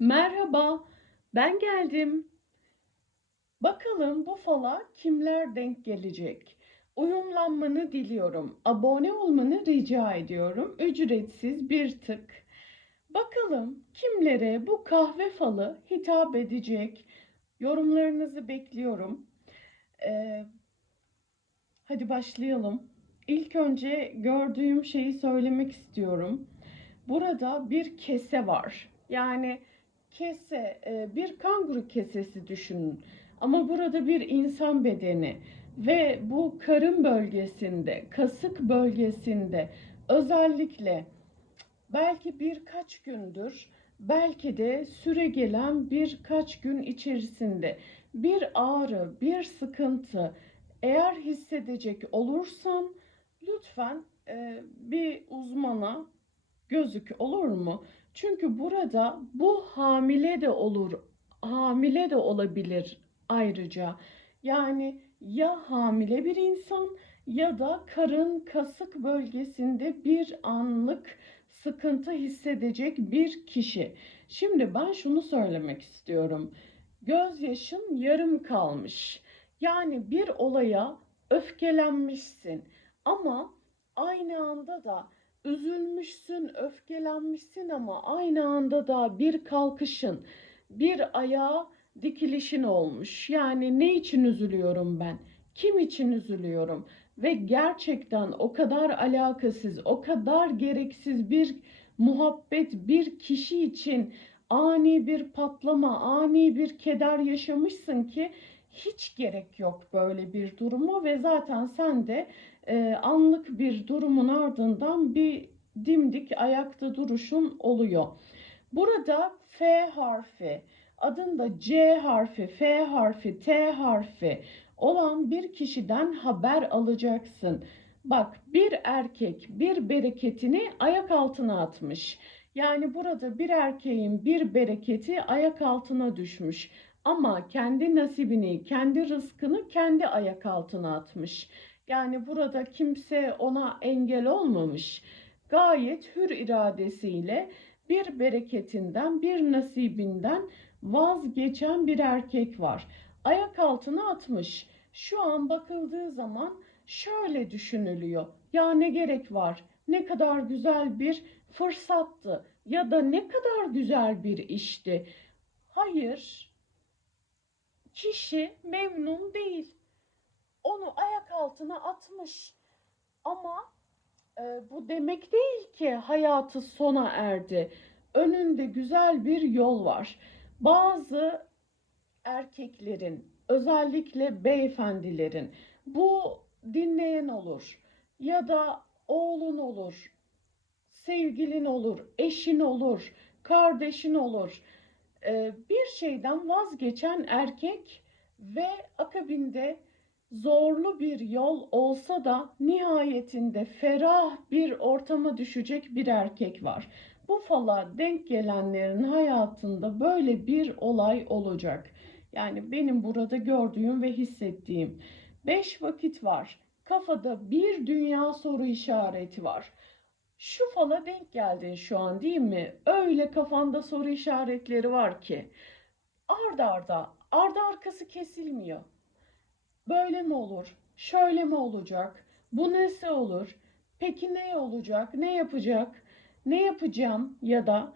Merhaba, ben geldim. Bakalım bu fala kimler denk gelecek? Uyumlanmanı diliyorum. Abone olmanı rica ediyorum. Ücretsiz bir tık. Bakalım kimlere bu kahve falı hitap edecek? Yorumlarınızı bekliyorum. Ee, hadi başlayalım. İlk önce gördüğüm şeyi söylemek istiyorum. Burada bir kese var. Yani kese, e, bir kanguru kesesi düşünün. Ama burada bir insan bedeni ve bu karın bölgesinde, kasık bölgesinde özellikle belki birkaç gündür, belki de süre gelen birkaç gün içerisinde bir ağrı, bir sıkıntı eğer hissedecek olursan lütfen e, bir uzmana gözük olur mu? Çünkü burada bu hamile de olur, hamile de olabilir ayrıca. Yani ya hamile bir insan ya da karın kasık bölgesinde bir anlık sıkıntı hissedecek bir kişi. Şimdi ben şunu söylemek istiyorum. Gözyaşın yarım kalmış. Yani bir olaya öfkelenmişsin ama aynı anda da üzülmüşsün, öfkelenmişsin ama aynı anda da bir kalkışın, bir ayağa dikilişin olmuş. Yani ne için üzülüyorum ben? Kim için üzülüyorum? Ve gerçekten o kadar alakasız, o kadar gereksiz bir muhabbet bir kişi için ani bir patlama, ani bir keder yaşamışsın ki hiç gerek yok böyle bir duruma ve zaten sen de e, anlık bir durumun ardından bir dimdik ayakta duruşun oluyor. Burada F harfi, adında C harfi, F harfi, T harfi olan bir kişiden haber alacaksın. Bak bir erkek bir bereketini ayak altına atmış. Yani burada bir erkeğin bir bereketi ayak altına düşmüş. Ama kendi nasibini, kendi rızkını kendi ayak altına atmış. Yani burada kimse ona engel olmamış. Gayet hür iradesiyle bir bereketinden, bir nasibinden vazgeçen bir erkek var. Ayak altına atmış. Şu an bakıldığı zaman şöyle düşünülüyor. Ya ne gerek var? Ne kadar güzel bir fırsattı ya da ne kadar güzel bir işti. Hayır. Kişi memnun değil onu ayak altına atmış. Ama e, bu demek değil ki hayatı sona erdi. Önünde güzel bir yol var. Bazı erkeklerin, özellikle beyefendilerin bu dinleyen olur ya da oğlun olur, sevgilin olur, eşin olur, kardeşin olur. E, bir şeyden vazgeçen erkek ve akabinde zorlu bir yol olsa da nihayetinde ferah bir ortama düşecek bir erkek var. Bu fala denk gelenlerin hayatında böyle bir olay olacak. Yani benim burada gördüğüm ve hissettiğim. Beş vakit var. Kafada bir dünya soru işareti var. Şu fala denk geldin şu an değil mi? Öyle kafanda soru işaretleri var ki. Arda arda, arda arkası kesilmiyor. Böyle mi olur? Şöyle mi olacak? Bu nesi olur? Peki ne olacak? Ne yapacak? Ne yapacağım ya da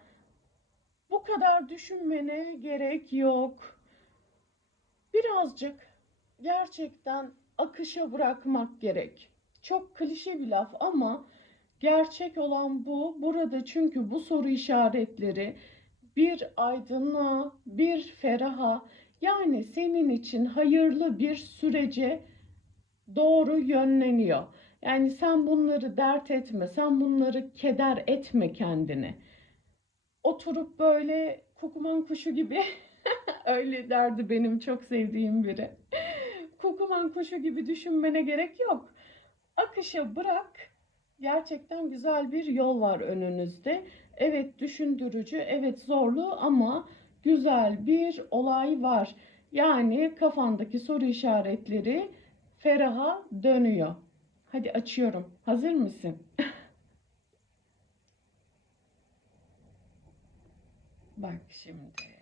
bu kadar düşünmene gerek yok. Birazcık gerçekten akışa bırakmak gerek. Çok klişe bir laf ama gerçek olan bu. Burada çünkü bu soru işaretleri bir aydınlığa, bir feraha, yani senin için hayırlı bir sürece doğru yönleniyor. Yani sen bunları dert etme, sen bunları keder etme kendine. Oturup böyle kukuman kuşu gibi öyle derdi benim çok sevdiğim biri. kukuman kuşu gibi düşünmene gerek yok. Akışa bırak. Gerçekten güzel bir yol var önünüzde. Evet düşündürücü, evet zorlu ama güzel bir olay var. Yani kafandaki soru işaretleri feraha dönüyor. Hadi açıyorum. Hazır mısın? Bak şimdi.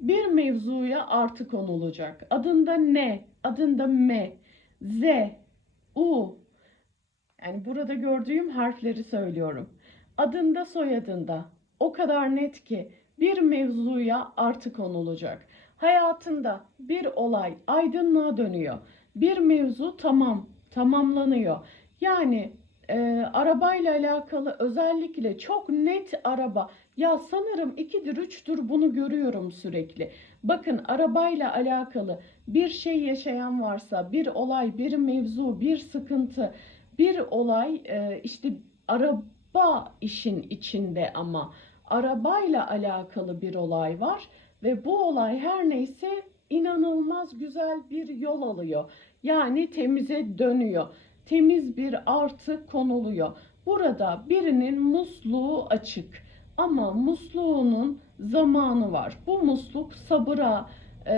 Bir mevzuya artı konulacak. Adında ne, adında me, z, u. Yani burada gördüğüm harfleri söylüyorum. Adında soyadında o kadar net ki bir mevzuya artı konulacak. Hayatında bir olay aydınlığa dönüyor. Bir mevzu tamam, tamamlanıyor. Yani e, arabayla alakalı özellikle çok net araba. Ya sanırım ikidir üçtür bunu görüyorum sürekli. Bakın arabayla alakalı bir şey yaşayan varsa, bir olay, bir mevzu, bir sıkıntı, bir olay e, işte araba işin içinde ama arabayla alakalı bir olay var ve bu olay her neyse inanılmaz güzel bir yol alıyor. Yani temize dönüyor. Temiz bir artı konuluyor. Burada birinin musluğu açık ama musluğunun zamanı var. Bu musluk sabıra, e,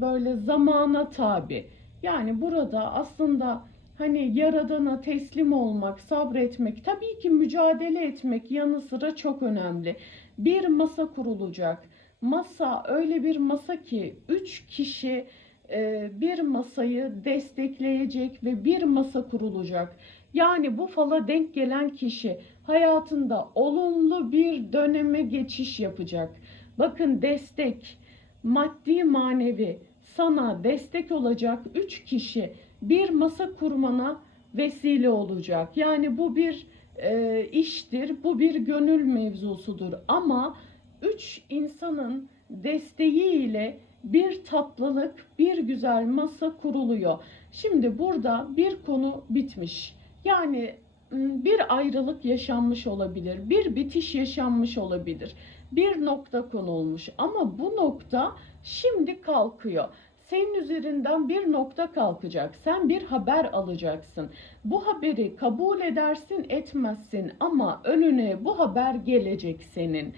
böyle zamana tabi. Yani burada aslında hani yaradana teslim olmak, sabretmek, tabii ki mücadele etmek yanı sıra çok önemli. Bir masa kurulacak. Masa öyle bir masa ki üç kişi e, bir masayı destekleyecek ve bir masa kurulacak. Yani bu fala denk gelen kişi hayatında olumlu bir döneme geçiş yapacak. Bakın destek, maddi manevi sana destek olacak üç kişi bir masa kurmana vesile olacak. Yani bu bir e, iştir, bu bir gönül mevzusudur. Ama üç insanın desteğiyle bir tatlılık, bir güzel masa kuruluyor. Şimdi burada bir konu bitmiş. Yani bir ayrılık yaşanmış olabilir, bir bitiş yaşanmış olabilir, bir nokta konulmuş ama bu nokta şimdi kalkıyor. Senin üzerinden bir nokta kalkacak. Sen bir haber alacaksın. Bu haberi kabul edersin, etmezsin ama önüne bu haber gelecek senin.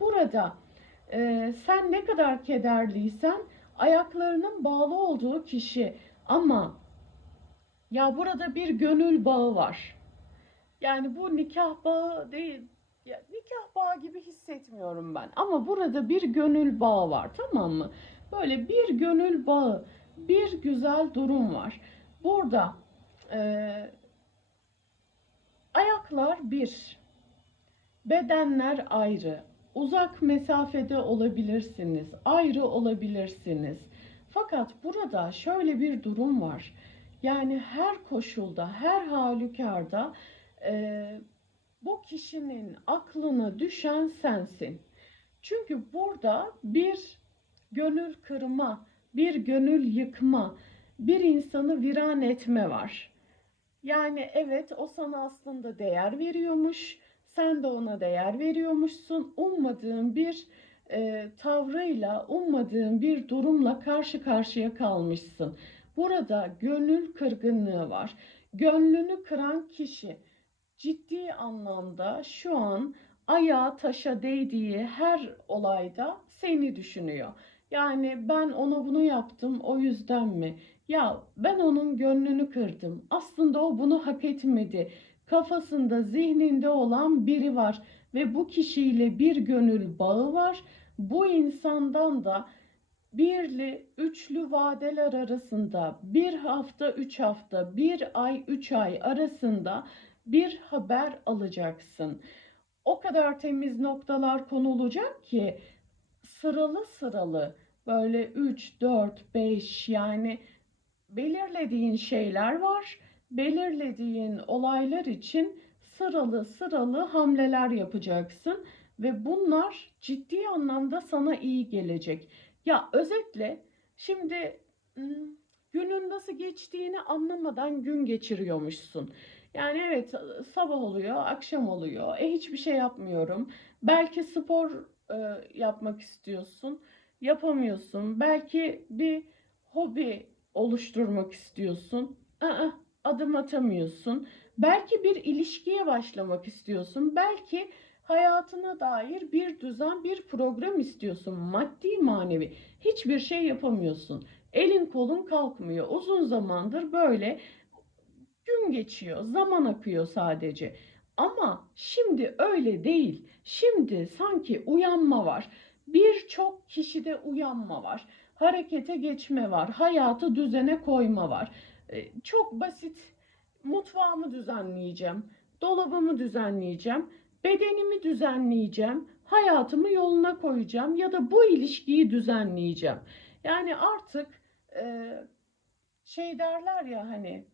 Burada e, sen ne kadar kederliysen ayaklarının bağlı olduğu kişi ama ya burada bir gönül bağı var. Yani bu nikah bağı değil. Ya, nikah bağı gibi hissetmiyorum ben. Ama burada bir gönül bağı var tamam mı? Böyle bir gönül bağı, bir güzel durum var. Burada e, ayaklar bir, bedenler ayrı, uzak mesafede olabilirsiniz, ayrı olabilirsiniz. Fakat burada şöyle bir durum var. Yani her koşulda, her halükarda e, bu kişinin aklına düşen sensin. Çünkü burada bir gönül kırma, bir gönül yıkma, bir insanı viran etme var. Yani evet o sana aslında değer veriyormuş, sen de ona değer veriyormuşsun. Ummadığın bir e, tavrıyla, ummadığın bir durumla karşı karşıya kalmışsın. Burada gönül kırgınlığı var. Gönlünü kıran kişi ciddi anlamda şu an ayağa taşa değdiği her olayda seni düşünüyor. Yani ben ona bunu yaptım o yüzden mi? Ya ben onun gönlünü kırdım. Aslında o bunu hak etmedi. Kafasında, zihninde olan biri var ve bu kişiyle bir gönül bağı var. Bu insandan da birli, üçlü vadeler arasında bir hafta, üç hafta, bir ay, üç ay arasında bir haber alacaksın. O kadar temiz noktalar konulacak ki sıralı sıralı böyle 3, 4, 5 yani belirlediğin şeyler var. Belirlediğin olaylar için sıralı sıralı hamleler yapacaksın ve bunlar ciddi anlamda sana iyi gelecek. Ya özetle şimdi günün nasıl geçtiğini anlamadan gün geçiriyormuşsun. Yani evet sabah oluyor, akşam oluyor. E hiçbir şey yapmıyorum. Belki spor e, yapmak istiyorsun, yapamıyorsun. Belki bir hobi oluşturmak istiyorsun. Aa, adım atamıyorsun. Belki bir ilişkiye başlamak istiyorsun. Belki hayatına dair bir düzen, bir program istiyorsun. Maddi manevi hiçbir şey yapamıyorsun. Elin kolun kalkmıyor. Uzun zamandır böyle gün geçiyor, zaman akıyor sadece. Ama şimdi öyle değil. Şimdi sanki uyanma var. Birçok kişide uyanma var. Harekete geçme var. Hayatı düzene koyma var. E, Çok basit. Mutfağımı düzenleyeceğim. Dolabımı düzenleyeceğim. Bedenimi düzenleyeceğim. Hayatımı yoluna koyacağım ya da bu ilişkiyi düzenleyeceğim. Yani artık e, şey derler ya hani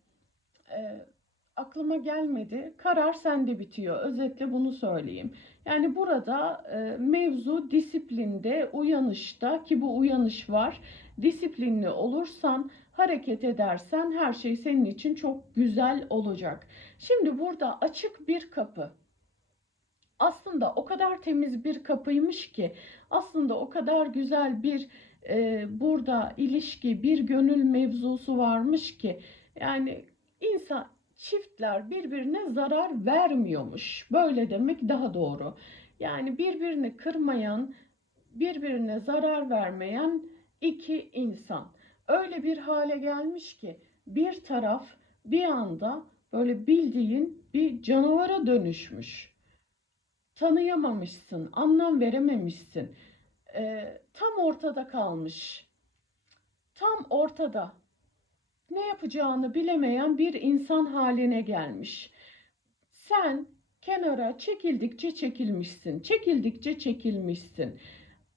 e, aklıma gelmedi. Karar sende bitiyor. Özetle bunu söyleyeyim. Yani burada e, mevzu disiplinde, uyanışta ki bu uyanış var. Disiplinli olursan, hareket edersen her şey senin için çok güzel olacak. Şimdi burada açık bir kapı. Aslında o kadar temiz bir kapıymış ki, aslında o kadar güzel bir e, burada ilişki, bir gönül mevzusu varmış ki, yani insan çiftler birbirine zarar vermiyormuş. Böyle demek daha doğru. Yani birbirini kırmayan, birbirine zarar vermeyen iki insan. Öyle bir hale gelmiş ki bir taraf bir anda böyle bildiğin bir canavara dönüşmüş. Tanıyamamışsın, anlam verememişsin. Ee, tam ortada kalmış. Tam ortada ne yapacağını bilemeyen bir insan haline gelmiş. Sen kenara çekildikçe çekilmişsin, çekildikçe çekilmişsin.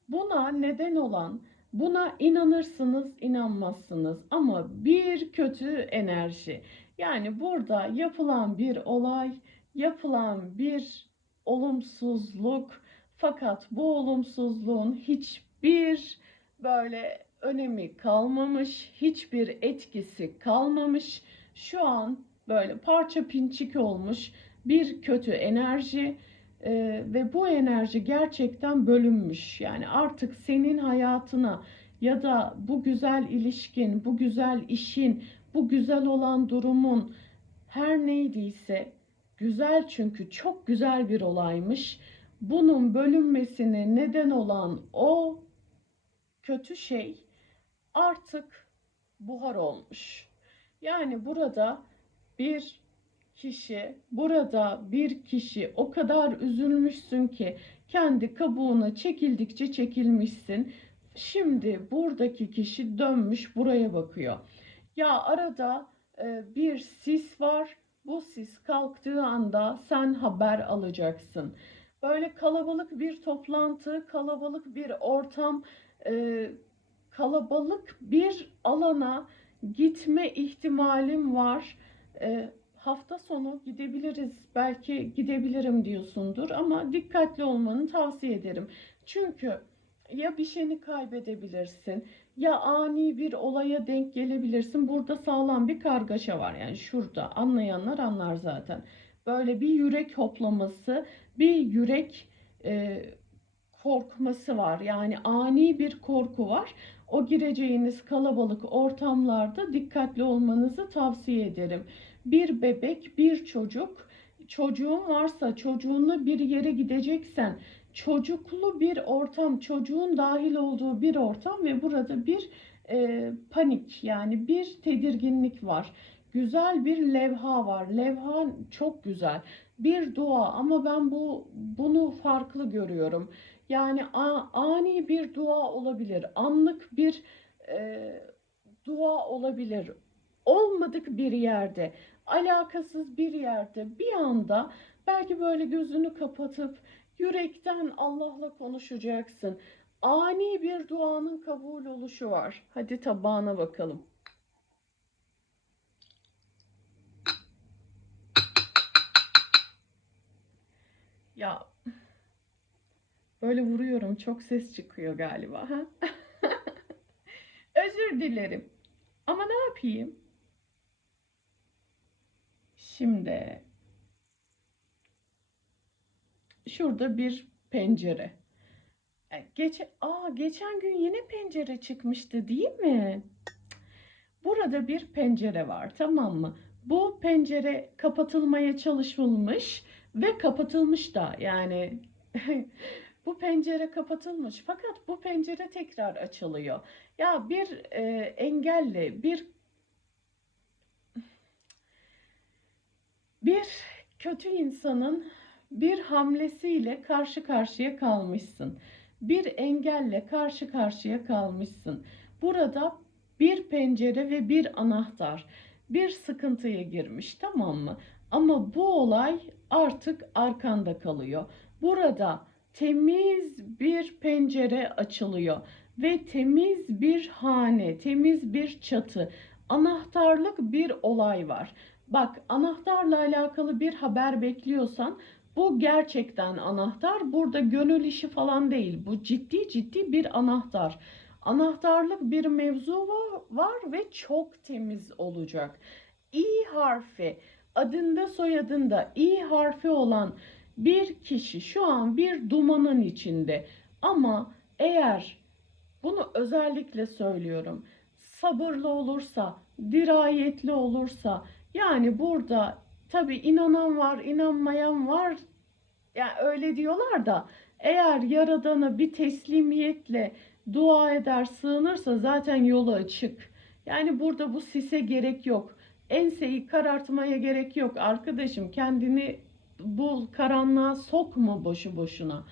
Buna neden olan, buna inanırsınız, inanmazsınız ama bir kötü enerji. Yani burada yapılan bir olay, yapılan bir olumsuzluk fakat bu olumsuzluğun hiçbir böyle önemi kalmamış, hiçbir etkisi kalmamış. Şu an böyle parça pinçik olmuş bir kötü enerji e, ve bu enerji gerçekten bölünmüş. Yani artık senin hayatına ya da bu güzel ilişkin, bu güzel işin, bu güzel olan durumun her neydiyse güzel çünkü çok güzel bir olaymış. Bunun bölünmesine neden olan o kötü şey artık buhar olmuş. Yani burada bir kişi, burada bir kişi o kadar üzülmüşsün ki kendi kabuğuna çekildikçe çekilmişsin. Şimdi buradaki kişi dönmüş buraya bakıyor. Ya arada e, bir sis var. Bu sis kalktığı anda sen haber alacaksın. Böyle kalabalık bir toplantı, kalabalık bir ortam, e, kalabalık bir alana gitme ihtimalim var. E, hafta sonu gidebiliriz, belki gidebilirim diyorsundur ama dikkatli olmanı tavsiye ederim. Çünkü ya bir şeyini kaybedebilirsin ya ani bir olaya denk gelebilirsin. Burada sağlam bir kargaşa var. Yani şurada anlayanlar anlar zaten. Böyle bir yürek hoplaması, bir yürek e, korkması var. Yani ani bir korku var. O gireceğiniz kalabalık ortamlarda dikkatli olmanızı tavsiye ederim. Bir bebek, bir çocuk, çocuğun varsa çocuğunla bir yere gideceksen çocuklu bir ortam, çocuğun dahil olduğu bir ortam ve burada bir e, panik yani bir tedirginlik var. Güzel bir levha var. Levha çok güzel. Bir dua ama ben bu bunu farklı görüyorum. Yani ani bir dua olabilir, anlık bir e, dua olabilir. Olmadık bir yerde, alakasız bir yerde bir anda belki böyle gözünü kapatıp yürekten Allah'la konuşacaksın. Ani bir duanın kabul oluşu var. Hadi tabağına bakalım. Ya böyle vuruyorum çok ses çıkıyor galiba. Özür dilerim. Ama ne yapayım? Şimdi şurada bir pencere. E, Geç, aa, geçen gün yine pencere çıkmıştı değil mi? Burada bir pencere var tamam mı? Bu pencere kapatılmaya çalışılmış ve kapatılmış da yani bu pencere kapatılmış fakat bu pencere tekrar açılıyor. Ya bir e, engelle bir Bir kötü insanın bir hamlesiyle karşı karşıya kalmışsın. Bir engelle karşı karşıya kalmışsın. Burada bir pencere ve bir anahtar bir sıkıntıya girmiş tamam mı? Ama bu olay artık arkanda kalıyor. Burada temiz bir pencere açılıyor ve temiz bir hane, temiz bir çatı, anahtarlık bir olay var. Bak anahtarla alakalı bir haber bekliyorsan bu gerçekten anahtar. Burada gönül işi falan değil. Bu ciddi ciddi bir anahtar. Anahtarlık bir mevzu var ve çok temiz olacak. İ harfi adında soyadında İ harfi olan bir kişi şu an bir dumanın içinde. Ama eğer bunu özellikle söylüyorum. Sabırlı olursa, dirayetli olursa, yani burada tabii inanan var, inanmayan var. Yani öyle diyorlar da eğer yaradana bir teslimiyetle dua eder, sığınırsa zaten yolu açık. Yani burada bu sise gerek yok. Enseyi karartmaya gerek yok arkadaşım. Kendini bu karanlığa sokma boşu boşuna.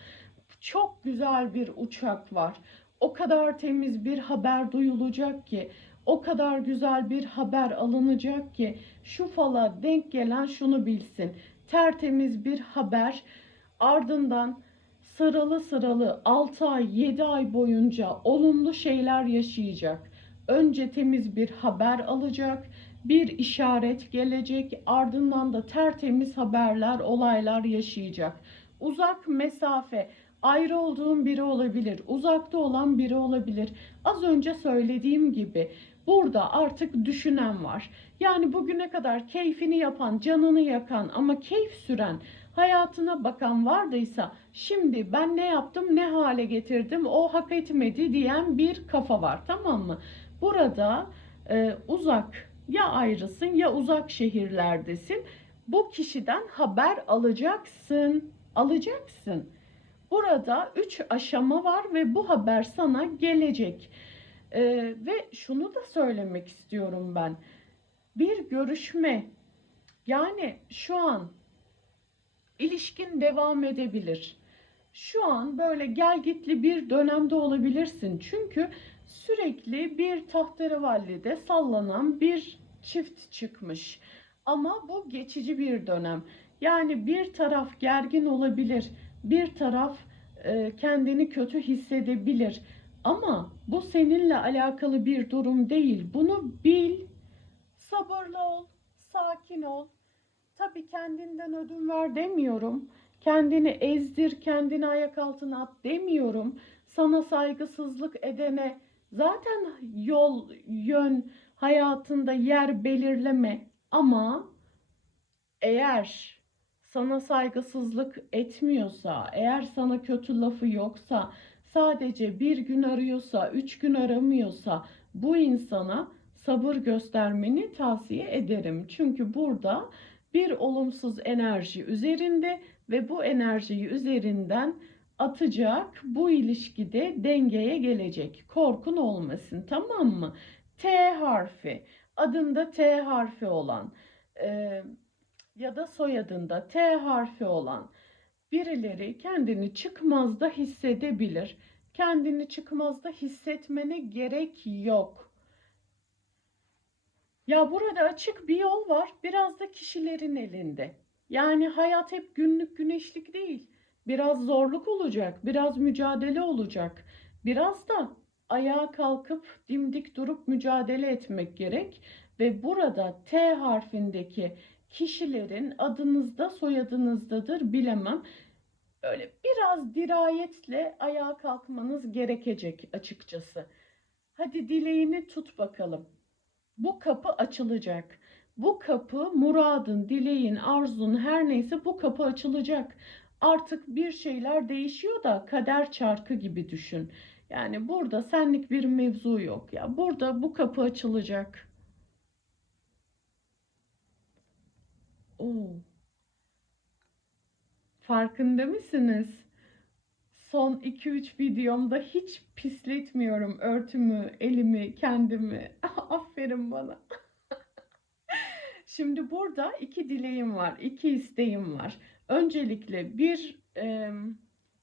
Çok güzel bir uçak var. O kadar temiz bir haber duyulacak ki, o kadar güzel bir haber alınacak ki şu fala denk gelen şunu bilsin. Tertemiz bir haber ardından sıralı sıralı 6 ay 7 ay boyunca olumlu şeyler yaşayacak. Önce temiz bir haber alacak, bir işaret gelecek, ardından da tertemiz haberler, olaylar yaşayacak. Uzak mesafe, ayrı olduğun biri olabilir, uzakta olan biri olabilir. Az önce söylediğim gibi burada artık düşünen var. Yani bugüne kadar keyfini yapan, canını yakan ama keyif süren, hayatına bakan vardıysa şimdi ben ne yaptım, ne hale getirdim, o hak etmedi diyen bir kafa var tamam mı? Burada e, uzak ya ayrısın ya uzak şehirlerdesin. Bu kişiden haber alacaksın. Alacaksın. Burada üç aşama var ve bu haber sana gelecek. Ee, ve şunu da söylemek istiyorum ben. Bir görüşme yani şu an ilişkin devam edebilir. Şu an böyle gelgitli bir dönemde olabilirsin. Çünkü sürekli bir tahterevallide sallanan bir çift çıkmış. Ama bu geçici bir dönem. Yani bir taraf gergin olabilir, bir taraf e, kendini kötü hissedebilir. Ama bu seninle alakalı bir durum değil. Bunu bil, sabırlı ol, sakin ol. Tabii kendinden ödün ver demiyorum. Kendini ezdir, kendini ayak altına at demiyorum. Sana saygısızlık edene zaten yol, yön, hayatında yer belirleme ama eğer sana saygısızlık etmiyorsa, eğer sana kötü lafı yoksa, sadece bir gün arıyorsa, üç gün aramıyorsa bu insana sabır göstermeni tavsiye ederim. Çünkü burada bir olumsuz enerji üzerinde ve bu enerjiyi üzerinden atacak. Bu ilişkide dengeye gelecek. Korkun olmasın tamam mı? T harfi, adında T harfi olan e, ya da soyadında T harfi olan birileri kendini çıkmazda hissedebilir. Kendini çıkmazda hissetmene gerek yok. Ya burada açık bir yol var, biraz da kişilerin elinde. Yani hayat hep günlük güneşlik değil. Biraz zorluk olacak, biraz mücadele olacak. Biraz da ayağa kalkıp dimdik durup mücadele etmek gerek ve burada T harfindeki kişilerin adınızda soyadınızdadır bilemem. Öyle biraz dirayetle ayağa kalkmanız gerekecek açıkçası. Hadi dileğini tut bakalım. Bu kapı açılacak. Bu kapı muradın, dileğin, arzun her neyse bu kapı açılacak. Artık bir şeyler değişiyor da kader çarkı gibi düşün. Yani burada senlik bir mevzu yok ya. Burada bu kapı açılacak. Oo. Farkında mısınız? Son 2-3 videomda hiç pisletmiyorum örtümü, elimi, kendimi. Aferin bana. Şimdi burada iki dileğim var, iki isteğim var. Öncelikle bir e,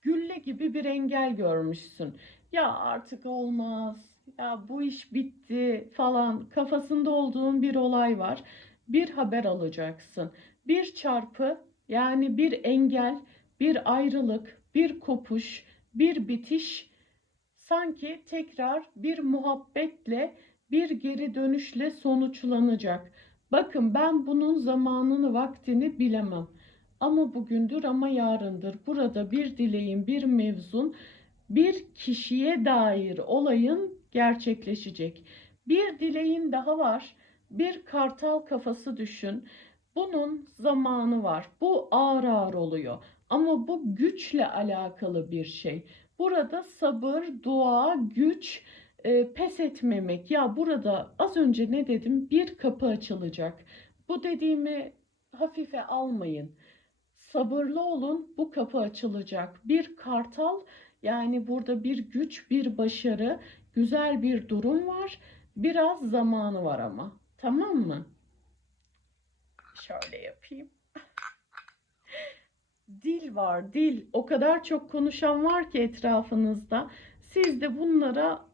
gülle gibi bir engel görmüşsün. Ya artık olmaz, ya bu iş bitti falan kafasında olduğun bir olay var. Bir haber alacaksın. Bir çarpı yani bir engel, bir ayrılık, bir kopuş, bir bitiş sanki tekrar bir muhabbetle, bir geri dönüşle sonuçlanacak. Bakın ben bunun zamanını, vaktini bilemem. Ama bugündür ama yarındır. Burada bir dileğin, bir mevzun, bir kişiye dair olayın gerçekleşecek. Bir dileğin daha var. Bir kartal kafası düşün. Bunun zamanı var. Bu ağır ağır oluyor. Ama bu güçle alakalı bir şey. Burada sabır, dua, güç, e, pes etmemek. Ya burada az önce ne dedim? Bir kapı açılacak. Bu dediğimi hafife almayın. Sabırlı olun, bu kapı açılacak. Bir kartal yani burada bir güç, bir başarı, güzel bir durum var. Biraz zamanı var ama. Tamam mı? Şöyle yapayım. Dil var, dil. O kadar çok konuşan var ki etrafınızda. Siz de bunlara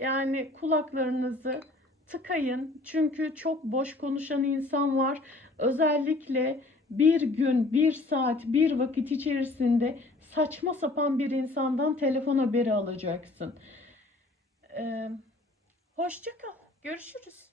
yani kulaklarınızı tıkayın. Çünkü çok boş konuşan insan var. Özellikle bir gün, bir saat, bir vakit içerisinde saçma sapan bir insandan telefon haberi alacaksın. Ee, hoşça kal. Görüşürüz.